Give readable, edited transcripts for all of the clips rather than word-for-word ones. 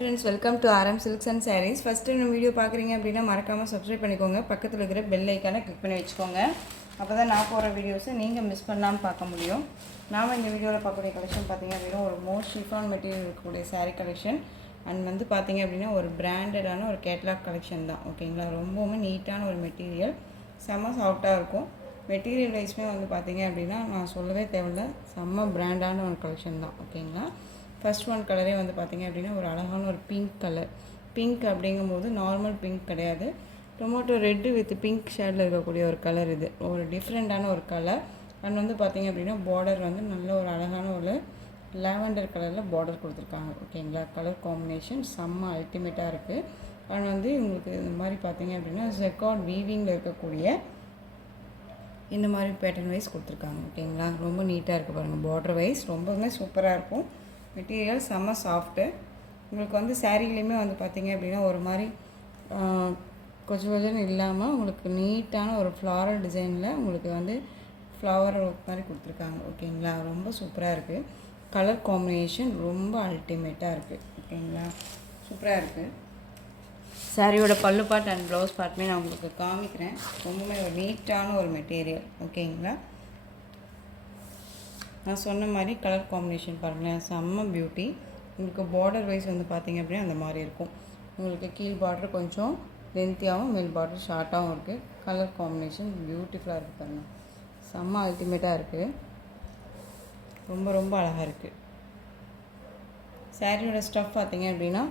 Friends, welcome to RM silks and sarees. First இந்த video பார்க்குறீங்க அப்படின்னா மறக்காமல் சப்ஸ்கிரைப் பண்ணிக்கோங்க. பக்கத்தில் இருக்கிற பெல் ஐக்கானை கிளிக் பண்ணி வச்சுக்கோங்க. அப்போ தான் நான் போகிற வீடியோஸை நீங்கள் மிஸ் பண்ணாமல் பார்க்க முடியும். நாம் இந்த வீடியோவில் பார்க்கக்கூடிய கலெக்ஷன் பார்த்திங்க அப்படின்னா ஒரு மோஸ்ட் ஷிஃபான் மெட்டீரியல் இருக்கக்கூடிய சாரீ கலெக்ஷன் அண்ட் வந்து பார்த்திங்க அப்படின்னா ஒரு பிராண்டடான ஒரு கேட்லாக் கலெக்ஷன் தான். ஓகேங்களா, ரொம்பவுமே நீட்டான ஒரு மெட்டீரியல், செம்ம சாஃப்டாக இருக்கும். மெட்டீரியல் வைஸ்மே வந்து பார்த்திங்க அப்படின்னா நான் சொல்லவே தேவையில்ல, செம்ம பிராண்டான ஒரு கலெக்ஷன் தான். ஓகேங்களா, ஃபஸ்ட் ஒன் கலரே வந்து பார்த்திங்க அப்படின்னா ஒரு அழகான ஒரு பிங்க் கலர். பிங்க் அப்படிங்கும்போது நார்மல் பிங்க் கிடையாது, டொமேட்டோ ரெட்டு வித் பிங்க் ஷேடில் இருக்கக்கூடிய ஒரு கலர். இது ஒரு டிஃப்ரெண்ட்டான ஒரு கலர். அண்ட் வந்து பார்த்திங்க அப்படின்னா பார்டர் வந்து நல்ல ஒரு அழகான ஒரு லாவெண்டர் கலரில் பார்டர் கொடுத்துருக்காங்க. ஓகேங்களா, கலர் காம்பினேஷன் செம்ம அல்டிமேட்டாக இருக்குது. அண்ட் வந்து உங்களுக்கு இந்த மாதிரி பார்த்திங்க அப்படின்னா ஜெக்கார்ட் வீவிங்கில் இருக்கக்கூடிய இந்த மாதிரி பேட்டர்ன் வைஸ் கொடுத்துருக்காங்க. ஓகேங்களா, ரொம்ப நீட்டாக இருக்குது பாருங்கள். பார்டர் வைஸ் ரொம்பவுமே சூப்பராக இருக்கும். மெட்டீரியல் செம்ம சாஃப்ட்டு. உங்களுக்கு வந்து சாரீலையுமே வந்து பார்த்திங்க அப்படின்னா ஒரு மாதிரி கொஞ்சம் கொஞ்சம் இல்லாமல் உங்களுக்கு நீட்டான ஒரு ஃப்ளாரல் டிசைனில் உங்களுக்கு வந்து ஃப்ளவர் ஒர்க் மாதிரி கொடுத்துருக்காங்க. ஓகேங்களா, ரொம்ப சூப்பராக இருக்குது. கலர் காம்பினேஷன் ரொம்ப அல்டிமேட்டாக இருக்குது. ஓகேங்களா, சூப்பராக இருக்குது. சாரியோட பல்லு பார்ட் அண்ட் ப்ளவுஸ் பார்ட்டுமே நான் உங்களுக்கு காமிக்கிறேன். ரொம்பவுமே ஒரு நீட்டான ஒரு மெட்டீரியல். ஓகேங்களா, நான் சொன்ன மாதிரி கலர் காம்பினேஷன் பாருங்களேன், செம்ம பியூட்டி. உங்களுக்கு பார்டர் வைஸ் வந்து பார்த்திங்க அப்படின்னா அந்த மாதிரி இருக்கும். உங்களுக்கு கீழ் பார்டர் கொஞ்சம் லென்த்தியாகவும் மேல் பார்டர் ஷார்ட்டாகவும் இருக்குது. கலர் காம்பினேஷன் பியூட்டிஃபுல்லாக இருக்குது பாருங்கள், செம்ம அல்டிமேட்டாக இருக்குது. ரொம்ப ரொம்ப அழகாக இருக்குது. சாரியோட ஸ்டஃப் பார்த்திங்க அப்படின்னா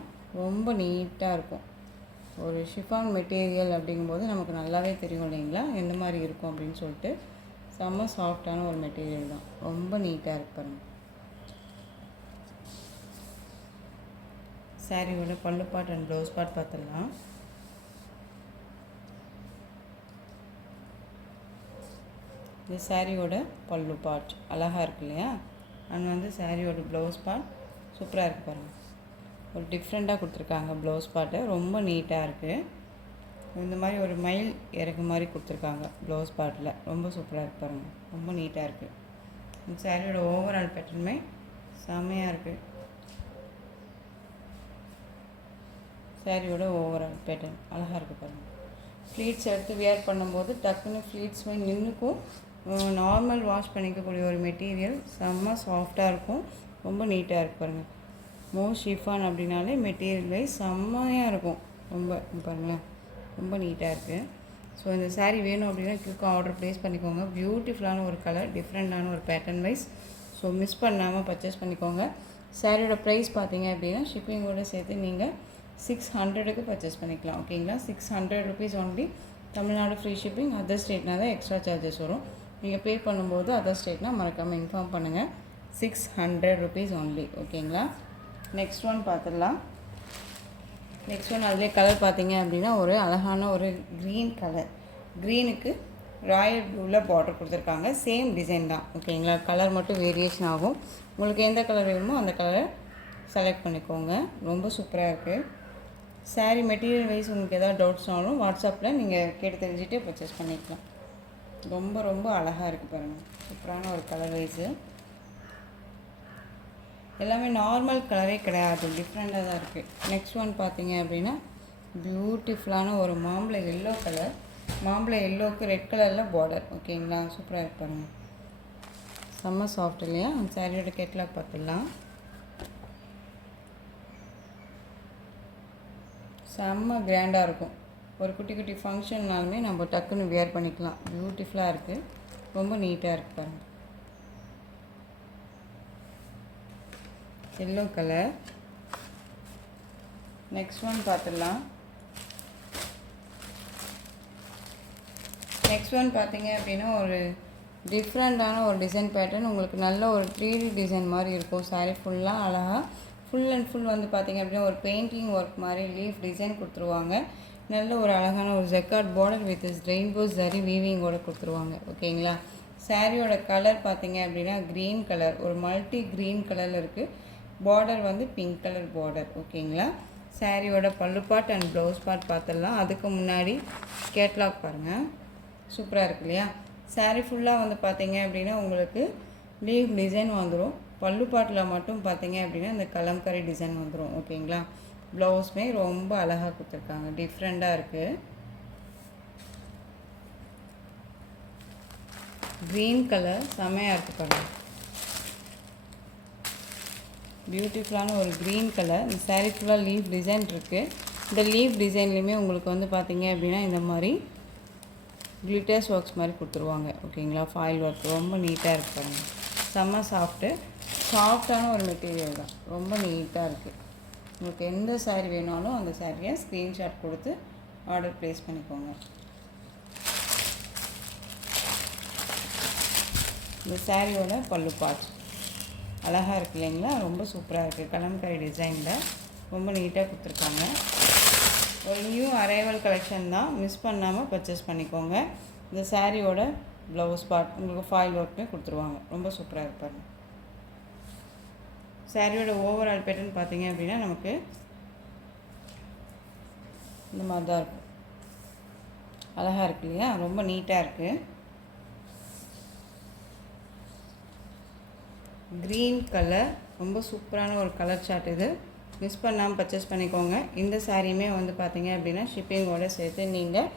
ரொம்ப நீட்டாக இருக்கும். ஒரு ஷிஃபான் மெட்டீரியல் அப்படிங்கும்போது நமக்கு நல்லாவே தெரியும் இல்லைங்களா எந்த மாதிரி இருக்கும் அப்படின்னு சொல்லிட்டு. செம்ம சாஃப்டான ஒரு மெட்டீரியல் தான், ரொம்ப நீட்டாக இருக்கு பாருங்கள். சாரியோட பல்லு பார்ட் அண்ட் ப்ளவுஸ் பார்ட் பார்த்துடலாம். இது சாரியோட பல்லு பார்ட் அழகாக இருக்கு இல்லையா. அண்ட் வந்து சாரியோட ப்ளவுஸ் பார்ட் சூப்பராக இருக்குது பாருங்கள். ஒரு டிஃப்ரெண்ட்டாக கொடுத்துருக்காங்க ப்ளவுஸ் பார்ட்டு, ரொம்ப நீட்டாக இருக்குது. இந்த மாதிரி ஒரு மயில் இறகு மாதிரி கொடுத்துருக்காங்க ப்ளவுஸ் பார்ட்டில், ரொம்ப சூப்பராக இருக்குது பாருங்கள், ரொம்ப நீட்டாக இருக்குது. இந்த சாரியோட ஓவரால் பேட்டர்னுமே செம்மையாக இருக்குது. சாரியோட ஓவரால் பேட்டர்ன் அழகாக இருக்குது பாருங்கள். ஃப்ளீட்ஸ் எடுத்து வியர் பண்ணும்போது டக்குன்னு ஃப்ளீட்ஸ் போய் நின்றுக்கும். நார்மல் வாஷ் பண்ணிக்கக்கூடிய ஒரு மெட்டீரியல், செம்ம சாஃப்டாக இருக்கும், ரொம்ப நீட்டாக இருக்குது பாருங்கள். மோஸ்ட் ஷிஃபான் அப்படின்னாலே மெட்டீரியல் வைஸ் செம்மையாக இருக்கும். ரொம்ப பாருங்களேன், ரொம்ப நீட்டாக இருக்குது. ஸோ இந்த சாரீ வேணும் அப்படின்னா குயிக்காக ஆர்டர் ப்ளேஸ் பண்ணிக்கோங்க. பியூட்டிஃபுல்லான ஒரு கலர், டிஃப்ரெண்ட்டான ஒரு பேட்டர்ன் வைஸ். ஸோ மிஸ் பண்ணாமல் பர்ச்சேஸ் பண்ணிக்கோங்க. சாரியோட ப்ரைஸ் பார்த்தீங்க அப்படின்னா ஷிப்பிங்கோடு சேர்த்து நீங்கள் 600க்கு பர்ச்சேஸ் பண்ணிக்கலாம். ஓகேங்களா, 600 rupees only. Tamil Nadu free shipping. Other ஸ்டேட்னா தான் எக்ஸ்ட்ரா சார்ஜஸ் வரும். நீங்கள் பே பண்ணும்போது அதர் ஸ்டேட்னால் மறக்காமல் இன்ஃபார்ம் பண்ணுங்கள். 600 ருபீஸ் ஒன்லி. ஓகேங்களா, நெக்ஸ்ட் ஒன் பார்த்துடலாம். நெக்ஸ்ட் ஒன் அதிலே கலர் பார்த்தீங்க அப்படின்னா ஒரு அழகான ஒரு க்ரீன் கலர். க்ரீனுக்கு ராயல் ப்ளூவில் பார்டர் கொடுத்துருக்காங்க. சேம் டிசைன் தான். ஓகேங்களா, கலர் மட்டும் வேரியேஷன் ஆகும். உங்களுக்கு எந்த கலர் வேணுமோ அந்த கலரை செலக்ட் பண்ணிக்கோங்க. ரொம்ப சூப்பராக இருக்குது. சாரீ மெட்டீரியல் வைஸ் உங்களுக்கு எதாவது டவுட்ஸ்னாலும் வாட்ஸ்அப்பில் நீங்கள் கேட்டு தெரிஞ்சுட்டு பர்ச்சேஸ் பண்ணிக்கலாம். ரொம்ப ரொம்ப அழகாக இருக்குது பாருங்கள், சூப்பரான ஒரு கலர் வைஸு. எல்லாமே நார்மல் கலரே கிடையாது, டிஃப்ரெண்ட்டாக தான் இருக்குது. நெக்ஸ்ட் ஒன் பார்த்தீங்க அப்படின்னா பியூட்டிஃபுல்லான ஒரு மாம்பழ எல்லோ கலர். மாம்பழ எல்லோவுக்கு ரெட் கலரில் பார்டர். ஓகேங்களா, சூப்பராக இருக்கு பாருங்கள், செம்ம சாஃப்ட் இல்லையா. அந்த சாரியோட கேட்லாக் பார்த்துடலாம். செம்ம கிராண்டாக இருக்கும். ஒரு குட்டி குட்டி ஃபங்க்ஷன்னாலுமே நம்ம டக்குன்னு வியர் பண்ணிக்கலாம். பியூட்டிஃபுல்லாக இருக்குது, ரொம்ப நீட்டாக இருக்குது பாருங்கள். Yellow colour. நெக்ஸ்ட் ஒன் பார்த்துடலாம். நெக்ஸ்ட் ஒன் பார்த்தீங்க அப்படின்னா ஒரு டிஃப்ரெண்ட்டான ஒரு டிசைன் பேட்டர்ன். உங்களுக்கு நல்ல ஒரு 3D டிசைன் மாதிரி இருக்கும். சாரீ ஃபுல்லாக அழகாக ஃபுல் அண்ட் ஃபுல் வந்து பார்த்திங்க அப்படின்னா ஒரு பெயிண்டிங் ஒர்க் மாதிரி லீஃப் டிசைன் கொடுத்துருவாங்க. நல்ல ஒரு அழகான ஒரு jacquard border with rainbow zari வீவிங்கோடு கொடுத்துருவாங்க. ஓகேங்களா, சாரியோட கலர் பார்த்தீங்க அப்படின்னா க்ரீன் கலர், ஒரு மல்டி க்ரீன் கலரில் இருக்குது. பார்டர் வந்து பிங்க் கலர் பார்டர். ஓகேங்களா, சாரியோட பல்லு பார்ட் அண்ட் ப்ளவுஸ் பார்ட் பார்த்துடலாம். அதுக்கு முன்னாடி கேட்லாக் பாருங்கள், சூப்பராக இருக்கு இல்லையா. சாரீ ஃபுல்லாக வந்து பார்த்தீங்க அப்படின்னா உங்களுக்கு லீவ் டிசைன் வந்துடும். பல்லு பாட்டில் மட்டும் பார்த்தீங்க அப்படின்னா இந்த கலம்கரி டிசைன் வந்துடும். ஓகேங்களா, ப்ளவுஸுமே ரொம்ப அழகாக கொடுத்துருக்காங்க, டிஃப்ரெண்ட்டாக இருக்குது. க்ரீன் கலர் செமையாக இருக்குது பாருங்கள், பியூட்டிஃபுல்லான ஒரு க்ரீன் கலர். இந்த சாரீ ஃபுல்லாக லீஃப் டிசைன் இருக்குது. இந்த லீஃப் டிசைன்லேயுமே உங்களுக்கு வந்து பார்த்திங்க அப்படின்னா இந்த மாதிரி கிளிட்டர்ஸ் ஒர்க்ஸ் மாதிரி கொடுத்துருவாங்க. ஓகேங்களா, ஃபாயில் ஒர்க் ரொம்ப நீட்டாக இருக்குது பாருங்கள், செம்ம சாஃப்டான ஒரு மெட்டீரியல் தான், ரொம்ப நீட்டாக இருக்குது. உங்களுக்கு எந்த சாரீ வேணாலும் அந்த சாரியை ஸ்க்ரீன்ஷாட் கொடுத்து ஆர்டர் ப்ளேஸ் பண்ணிக்கோங்க. இந்த சாரியோட பல்லு பார்ட் அழகாக இருக்குது இல்லைங்களா, ரொம்ப சூப்பராக இருக்குது. கலம்காரி டிசைனில் ரொம்ப நீட்டாக கொடுத்துருக்காங்க. ஒரு நியூ அரைவல் கலெக்ஷன் தான், மிஸ் பண்ணாமல் பர்ச்சேஸ் பண்ணிக்கோங்க. இந்த சாரியோட ப்ளவுஸ் பார்ட் உங்களுக்கு ஃபாயில் ஒர்க்குமே கொடுத்துருவாங்க, ரொம்ப சூப்பராக இருப்பாங்க. சாரியோட ஓவரால் பேட்டர்ன் பார்த்தீங்க அப்படின்னா நமக்கு இந்த மாதிரி தான் இருக்கும், அழகாக இருக்கு இல்லையா, ரொம்ப நீட்டாக இருக்குது. க்ரீன் கலர் ரொம்ப சூப்பரான ஒரு கலர் சார்ட், இது மிஸ் பண்ணாமல் பர்ச்சேஸ் பண்ணிக்கோங்க. இந்த சாரியுமே வந்து பார்த்தீங்க அப்படின்னா ஷிப்பிங்கோடு சேர்த்து நீங்கள்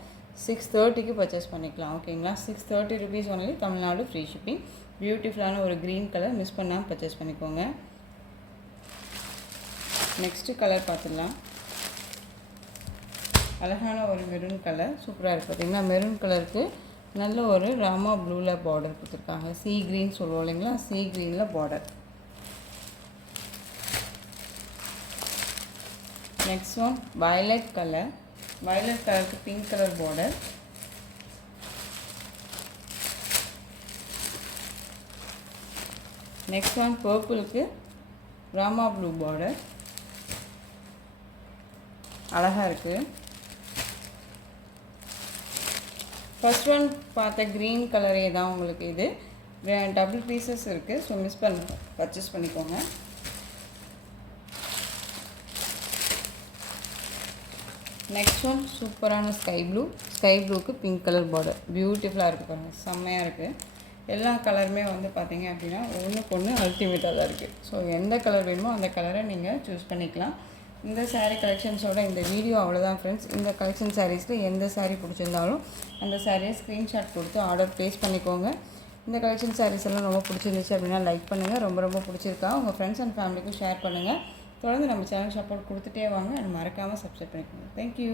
630க்கு பர்ச்சேஸ் பண்ணிக்கலாம். ஓகேங்களா, 630 rupees only, Tamil Nadu free shipping. பியூட்டிஃபுல்லான ஒரு க்ரீன் கலர், மிஸ் பண்ணாமல் பர்ச்சேஸ் பண்ணிக்கோங்க. நெக்ஸ்ட்டு கலர் பார்த்துடலாம். அழகான ஒரு மெரூன் கலர், சூப்பராக இருக்குது பார்த்தீங்கன்னா. மெரூன் கலருக்கு நல்ல ஒரு ராமா ப்ளூவில் பார்டர் கொடுத்துருக்காங்க, சீ க்ரீன் சொல்லுவோம் இல்லைங்களா, சீ க்ரீனில் border. Next one violet colour, violet கலருக்கு pink colour border. Next one பர்பிளுக்கு ராமா ப்ளூ பார்டர், அழகாக இருக்குது. ஃபர்ஸ்ட் ஒன் பார்த்த க்ரீன் கலரே தான் உங்களுக்கு இது, டபுள் பீசஸ் இருக்குது. ஸோ மிஸ் பண்ண பர்ச்சேஸ் பண்ணிக்கோங்க. நெக்ஸ்ட் ஒன் சூப்பரான ஸ்கை ப்ளூக்கு பிங்க் கலர் பார்டர், பியூட்டிஃபுல்லாக இருக்குது பாருங்கள், செம்மையாக இருக்குது. எல்லா கலருமே வந்து பார்த்திங்க அப்படின்னா ஒன்றுக்கு ஒன்று அல்டிமேட்டாக தான் இருக்குது. ஸோ எந்த கலர் வேணுமோ அந்த கலரை நீங்கள் சூஸ் பண்ணிக்கலாம். இந்த சாரீ கலெக்ஷன்ஸோட இந்த வீடியோ அவ்வளோதான் ஃப்ரெண்ட்ஸ். இந்த கலெக்ஷன் சாரீஸில் எந்த சாரீ பிடிச்சிருந்தாலும் அந்த சாரியை ஸ்க்ரீன்ஷாட் கொடுத்து ஆர்டர் ப்ளேஸ் பண்ணிக்கோங்க. இந்த கலெக்ஷன் சாரீஸ் எல்லாம் ரொம்ப பிடிச்சிருந்துச்சு அப்படின்னா லைக் பண்ணுங்கள், ரொம்ப பிடிச்சிருக்கா உங்கள் ஃப்ரெண்ட்ஸ் அண்ட் ஃபேமிலிக்கும் ஷேர் பண்ணுங்கள். தொடர்ந்து நம்ம சேனல் சப்போர்ட் கொடுத்துட்டே வாங்க, மறக்காமல் சப்ஸ்கிரைப் பண்ணிக்கோங்க. தேங்க்யூ.